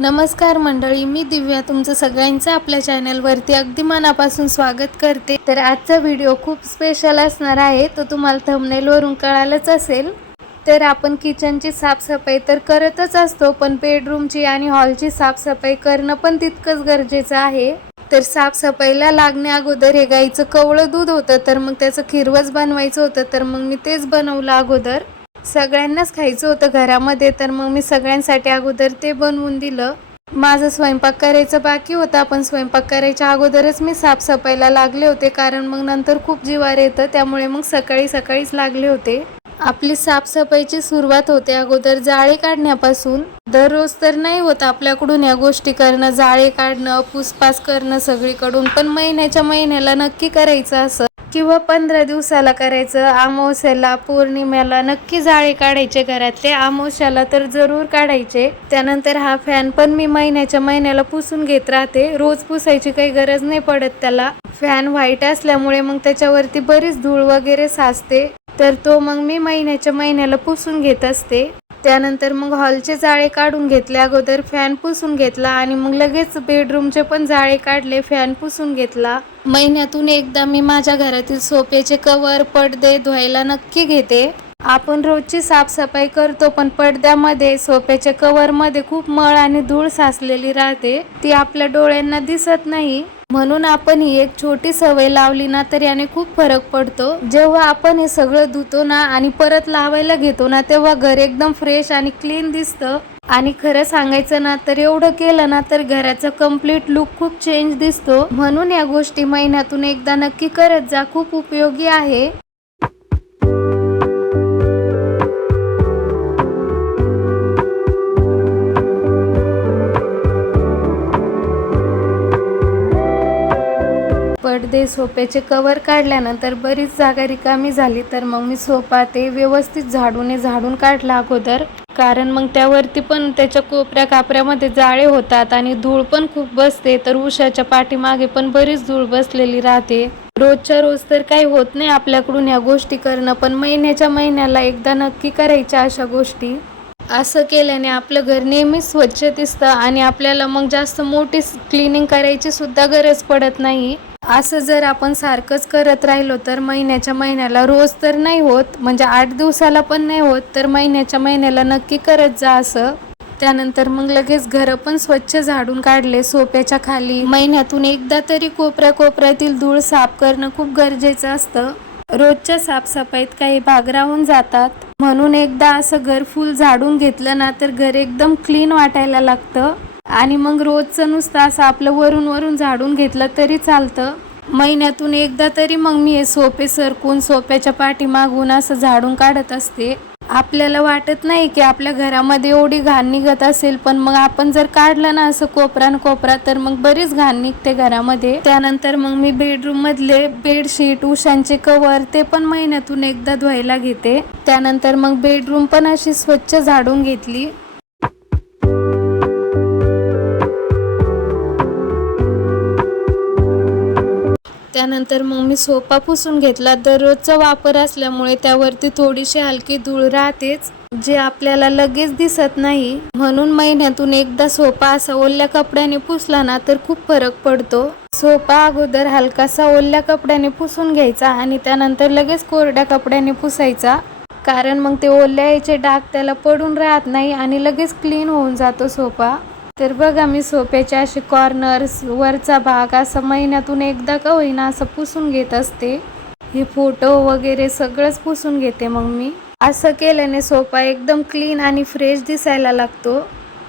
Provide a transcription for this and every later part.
नमस्कार मंडळी, मी दिव्या तुमचं सगळ्यांचं आपल्या चॅनलवरती अगदी मनापासून स्वागत करते। तर आजचा व्हिडिओ खूप स्पेशल असणार आहे, तो तुम्हाला थंबनेलवरून कळालंच असेल। तर आपण किचनची साफसफाई तर करतच असतो, पण बेडरूमची आणि हॉलची साफसफाई करणं पण तितकंच गरजेचं आहे। तर साफसफाईला लागण्या अगोदर हे गाईचं कवळं दूध होतं, तर मग त्याचं खिरवस बनवायचं होतं, तर मग मी तेच बनवलं अगोदर। सगळ्यांनाच खायचं होतं घरामध्ये, तर मग मी सगळ्यांसाठी अगोदर ते बनवून दिलं। माझं स्वयंपाक करायचं बाकी होता, पण स्वयंपाक करायच्या अगोदरच मी साफसफाईला लागले होते, कारण मग नंतर खूप जिवार येतं, त्यामुळे मग सकाळीच लागले होते। आपली साफसफाईची सुरुवात होते अगोदर जाळे काढण्यापासून। दररोज तर नाही होत आपल्याकडून या गोष्टी करणं, जाळे काढणं, पुसपास करणं सगळीकडून, पण महिन्याला नक्की करायचं असं, किंवा 15 दिवसाला करायचं। अमावस्याला, पौर्णिमेला नक्की जाळे काढायचे घरातले, अमावस्याला तर जरूर काढायचे। त्यानंतर हा फॅन पण मी महिन्याला पुसून घेत राहते। रोज पुसायची काही गरज नाही पडत त्याला, फॅन व्हाईट असल्यामुळे मग त्याच्यावरती बरीच धूळ वगैरे साचते, तर तो मग मी महिन्याला पुसून घेत असते। त्यानंतर मग हॉलचे जाळे काढून घेतले अगोदर, फॅन पुसून घेतला आणि मग लगेच बेडरूमचे पण जाळे काढले, फॅन पुसून घेतला। महिन्यातून एकदा मी माझ्या घरातील सोफ्याचे कवर, पडदे धुवायला नक्की घेते। आपण रोजची साफसफाई करतो, पण पडद्यामध्ये, सोफ्याच्या कव्हरमध्ये खूप मळ आणि धूळ साचलेली राहते, ती आपल्या डोळ्यांना दिसत नाही। म्हणून आपण ही एक छोटी सवय लावली ना, तर याने खूप फरक पडतो। जेव्हा आपण हे सगळं धुतो ना आणि परत लावायला घेतो ना, तेव्हा घर एकदम फ्रेश आणि क्लीन दिसतं। आणि खरं सांगायचं ना, तर एवढं केलं ना तर घराचा कम्प्लीट लुक खूप चेंज दिसतो। म्हणून या गोष्टी महिन्यातून एकदा नक्की करत जा, खूप उपयोगी आहे। पडदे, सोफ्याचे कवर काढल्यानंतर बरीच जागा रिकामी झाली, तर मग मी सोफा ते व्यवस्थित झाडून काढला अगोदर, कारण मग त्यावरती पण त्याच्या कोपऱ्या कापऱ्यामध्ये जाळे होतात आणि धूळ पण खूप बसते, तर उशाच्या पाठीमागे पण बरीच धूळ बसलेली राहते। रोजच्या रोज तर काही होत नाही आपल्याकडून या गोष्टी करणं, पण महिन्याला एकदा नक्की करायच्या अशा गोष्टी। असं केल्याने आपलं घर नेहमी स्वच्छ दिसतं आणि आपल्याला मग जास्त मोठी क्लिनिंग करायची सुद्धा गरज पडत नाही। असं जर आपण सारखंच करत राहिलो तर महिन्याला रोज तर नाही होत, म्हणजे 8 दिवसाला पण नाही होत, तर महिन्याला नक्की करत जा असं। त्यानंतर मग लगेच घर पण स्वच्छ झाडून काढले। सोफ्याच्या खाली महिन्यातून एकदा तरी कोपऱ्यातील धूळ साफ करणं खूप गरजेचं असतं। रोजच्या साफसफाईत काही भाग राहून जातात, म्हणून एकदा असं घर फुल झाडून घेतलं ना, तर घर एकदम क्लीन वाटायला लागतं। आणि मग रोजचं नुसतं असं आपलं वरून झाडून घेतलं तरी चालतं। महिन्यातून एकदा तरी मग मी हे सोफे सरकून, सोफ्याच्या पाठीमागून असं झाडून काढत असते। आपल्याला वाटत नाही की आपल्या घरामध्ये एवढी घाण निघत असेल, पण मग आपण जर काढलं ना असं कोपरा, तर मग बरीच घाण निघते घरामध्ये। त्यानंतर मग मी बेडरूम मधले बेडशीट, उशांचे कवर ते पण महिन्यातून एकदा धुवायला घेते। त्यानंतर मग बेडरूम पण अशी स्वच्छ झाडून घेतली। त्यानंतर मग मी सोफा पुसून घेतला। दररोजचा वापर असल्यामुळे त्यावरती थोडीशी हलकी धूळ राहतेच, जे आपल्याला लगेच दिसत नाही, म्हणून महिन्यातून एकदा सोफा असा ओल्या कपड्याने पुसला ना तर खूप फरक पडतो। सोफा अगोदर हलकासा ओल्या कपड्याने पुसून घ्यायचा आणि त्यानंतर लगेच कोरड्या कपड्याने पुसायचा, कारण मग ते ओल्याचे डाग त्याला पडून राहत नाही आणि लगेच क्लीन होऊन जातो सोफा। तर बघा, मी सोफ्याचे असे कॉर्नर्स, वरचा भाग असं महिन्यातून एकदा का होईना असं पुसून घेत असते। हे फोटो वगैरे सगळंच पुसून घेते मग मी। असं केल्याने सोफा एकदम क्लीन आणि फ्रेश दिसायला लागतो।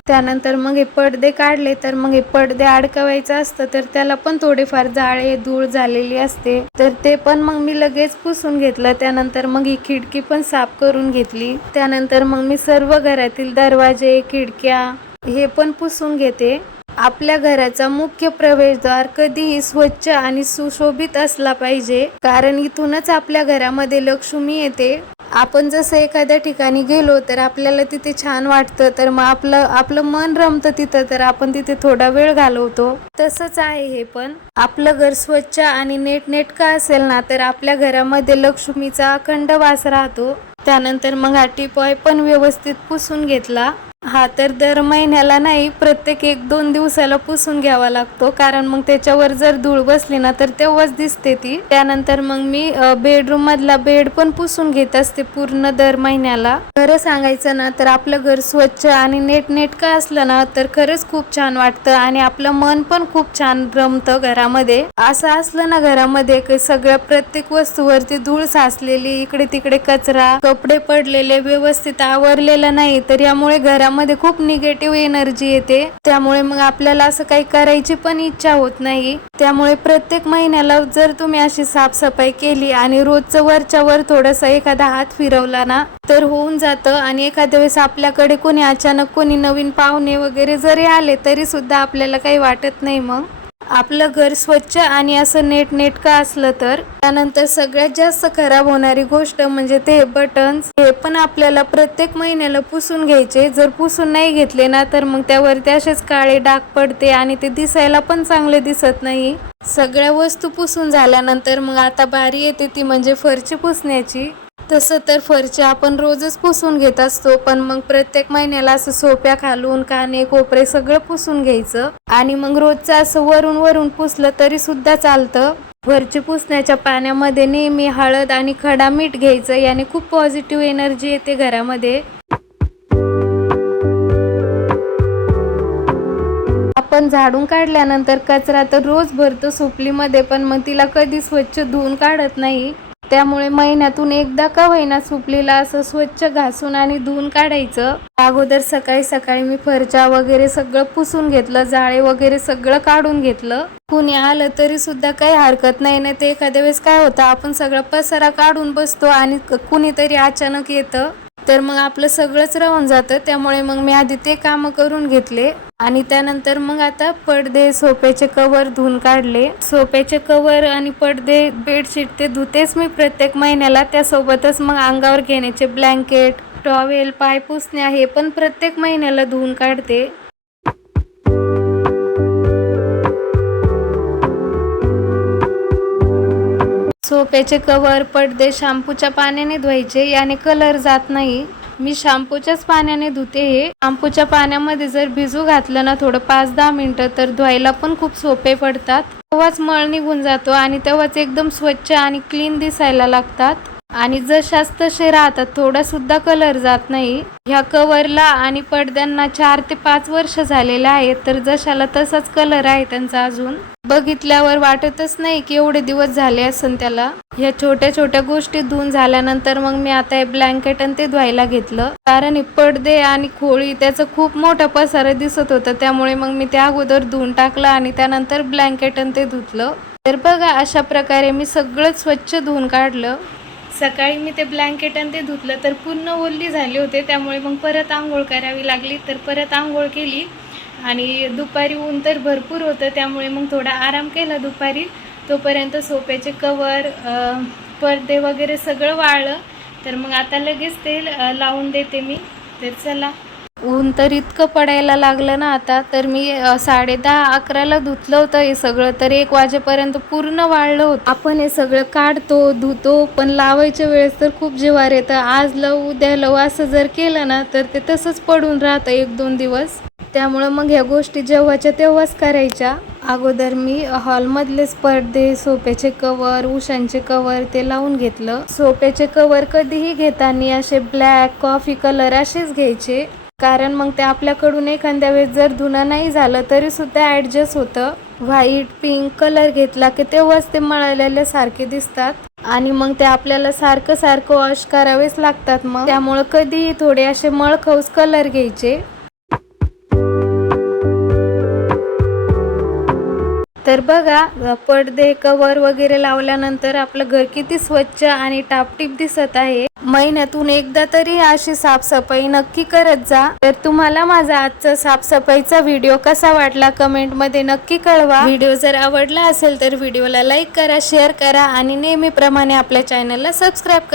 त्यानंतर मग हे पडदे काढले, तर मग हे पडदे अडकवायचं असतं, तर त्याला पण थोडेफार जाळे, धूळ झालेली असते, तर ते पण मग मी लगेच पुसून घेतलं। त्यानंतर मग ही खिडकी पण साफ करून घेतली। त्यानंतर मग मी सर्व घरातील दरवाजे, खिडक्या हे पण पुसून घेते। आपल्या घराचा मुख्य प्रवेशद्वार कधीही स्वच्छ आणि सुशोभित असला पाहिजे, कारण इथूनच आपल्या घरामध्ये लक्ष्मी येते। आपण जसं एखाद्या ठिकाणी गेलो तर आपल्याला तिथे छान वाटतं, तर मग आपलं मन रमतं तिथं, तर आपण तिथे थोडा वेळ घालवतो। तसंच आहे हे पण, आपलं घर स्वच्छ आणि नीटनेटकं असेल ना, तर आपल्या घरामध्ये लक्ष्मीचा अखंड वास राहतो। त्यानंतर मग हा टीपॉय पण व्यवस्थित पुसून घेतला। हा तर दर महिन्याला नाही, प्रत्येक 1-2 दिवसाला पुसून घ्यावा लागतो, कारण मग त्याच्यावर जर धूळ बसली ना तर तेव्हाच दिसते ती. त्यानंतर मग मी बेडरूम मधला बेड पण पुसून घेत असते पूर्ण दर महिन्याला. खरं सांगायचं ना तर आपलं घर स्वच्छ आणि नीटनेटकं असलं ना तर खरंच खूप छान वाटतं आणि आपलं मन पण खूप छान रमतं घरामध्ये. असं असलं ना घरामध्ये की सगळ्या प्रत्येक वस्तूवरती धूळ साचलेली, इकडे तिकडे कचरा, कपडे पडलेले, व्यवस्थित आवरलेलं नाही, तर यामुळे घरामध्ये खूप निगेटिव्ह एनर्जी येते. त्यामुळे मग आपल्याला असं काही करायची पण इच्छा होत नाही. त्यामुळे प्रत्येक महिन्याला जर तुम्ही अशी साफसफाई केली आणि रोजचं वरच्या वर थोडंसं एखादा हात फिरवला ना तर होऊन जातं. आणि एखाद्या वेळेस आपल्याकडे कोणी अचानक कोणी नवीन पाहुणे वगैरे जरी आले तरी सुद्धा आपल्याला काही वाटत नाही. मग आपलं घर स्वच्छ आणि असं नीटनेटकं असलं तर. त्यानंतर सगळ्यात जास्त खराब होणारी गोष्ट म्हणजे ते बटन्स. हे पण आपल्याला प्रत्येक महिन्याला पुसून घ्यायचे. जर पुसून नाही घेतले ना तर मग त्यावरती असेच काळे डाग पडते आणि ते दिसायला पण चांगले दिसत नाही. सगळ्या वस्तू पुसून झाल्यानंतर मग आता बारी येते ती म्हणजे फरची पुसण्याची. तसं तर फरची आपण रोजच पुसून घेत असतो, पण मग प्रत्येक महिन्याला असं सोप्या खालून काने कोपरे सगळं पुसून घ्यायचं आणि मग रोजचं असं वरून वरून पुसलं तरी सुद्धा चालतं. फरची पुसण्याच्या पाण्यामध्ये नेहमी हळद आणि खडा मीठ घ्यायचं, याने खूप पॉझिटिव्ह एनर्जी येते घरामध्ये. आपण झाडून काढल्यानंतर कचरा तर रोज भरतो सुपलीमध्ये, पण मग तिला कधी स्वच्छ धुवून काढत नाही. त्यामुळे महिन्यातून एकदा का होईना सुपलीला असं स्वच्छ घासून आणि धुवून काढायचं. अगोदर सकाळी सकाळी मी फरच्या वगैरे सगळं पुसून घेतलं, जाळे वगैरे सगळं काढून घेतलं. कुणी आलं तरी सुद्धा काही हरकत नाही. ना ते एखाद्या वेळेस काय होतं, आपण सगळा पसारा काढून बसतो आणि कुणीतरी अचानक येतं तर मग आपलं सगळंच राहून जातं. त्यामुळे मग मी आधी ते कामं करून घेतले आणि त्यानंतर मग आता पडदे, सोफ्याचे कवर धुवून काढले. सोफ्याचे कवर आणि पडदे, बेडशीट ते धुतेच मी प्रत्येक महिन्याला. त्यासोबतच मग अंगावर घेण्याचे ब्लँकेट, टॉवेल, पायपुसण्या हे पण प्रत्येक महिन्याला धुवून काढते. सोफ्याचे कवर, पडदे शॅम्पूच्या पाण्याने धुवायचे, याने कलर जात नाही. मी शॅम्पूच्याच पाण्याने धुते. हे शॅम्पूच्या पाण्यामध्ये जर भिजू घातलं ना थोडं 5-10 मिनिटं तर धुवायला पण खूप सोपे पडतात. तेव्हाच मळ निघून जातो आणि तेव्हाच एकदम स्वच्छ आणि क्लीन दिसायला लागतात आणि जशाच तसे राहतात, थोडा सुद्धा कलर जात नाही. ह्या कवरला आणि पडद्यांना 4 ते 5 वर्ष झालेले आहेत, तर जशाला तसाच कलर आहे त्यांचा. अजून बघितल्यावर वाटतच नाही की एवढे दिवस झाले असन त्याला. ह्या छोट्या छोट्या गोष्टी धुवून झाल्यानंतर मग मी आता हे ब्लँकेट आणि ते धुवायला घेतलं, कारण हे पडदे आणि खोळी त्याचं खूप मोठा पसारा दिसत होता. त्यामुळे मग मी त्या अगोदर धुवून टाकलं आणि त्यानंतर ब्लँकेट आणि ते धुतलं. तर बघा अशा प्रकारे मी सगळं स्वच्छ धुवून काढलं. सकाळी मी ते ब्लँकेट आणि ते धुतलं तर पूर्ण ओल्ली झाले होते, त्यामुळे मग परत आंघोळ करावी लागली. तर परत आंघोळ केली आणि दुपारी ऊन तर भरपूर होतं, त्यामुळे मग थोडा आराम केला दुपारी. तोपर्यंत सोफ्याचे कवर, पडदे वगैरे सगळं वाळलं. तर मग आता लगेच ते लावून देते मी. तर चला, ऊन तर इतकं पडायला लागलं ना आता. तर मी 10:30-11ला धुतलं होतं हे सगळं, तर 1 वाजेपर्यंत पूर्ण वाळलं होतं. आपण हे सगळं काढतो धुतो, पण लावायच्या वेळेस तर खूप जिवार येतं. आज लावू उद्या लावू असं जर केलं ना तर ते तसंच पडून राहतं 1-2 दिवस. त्यामुळं मग ह्या गोष्टी जेव्हाच्या तेव्हाच करायच्या. अगोदर मी हॉलमधलेच पडदे, सोफ्याचे कवर, उशांचे कवर ते लावून घेतलं. सोफ्याचे कवर कधीही घेताना असे ब्लॅक, कॉफी कलर असेच घ्यायचे, कारण मग ते आपल्याकडून एखाद्या वेळेस जर धुणं नाही झालं तरी सुद्धा ॲडजस्ट होतं. व्हाईट, पिंक कलर घेतला की तेव्हाच ते मळलेले सारखे दिसतात आणि मग ते आपल्याला सारखं सारखं वॉश करावेच लागतात. मग त्यामुळं कधीही थोडे असे मळखौस कलर घ्यायचे. तर बघा, पडदे, कवर वगैरे लावल्यानंतर आपलं घर किती स्वच्छ आणि टापटीप दिसत आहे. महिन्यातून एकदा तरी अशी साफसफाई नक्की करत जा. तर तुम्हाला माझा आजचा साफसफाईचा व्हिडिओ कसा वाटला कमेंटमध्ये नक्की कळवा. व्हिडिओ जर आवडला असेल तर व्हिडिओला लाईक करा, शेअर करा आणि नेहमीप्रमाणे आपल्या चॅनलला सबस्क्राईब करा.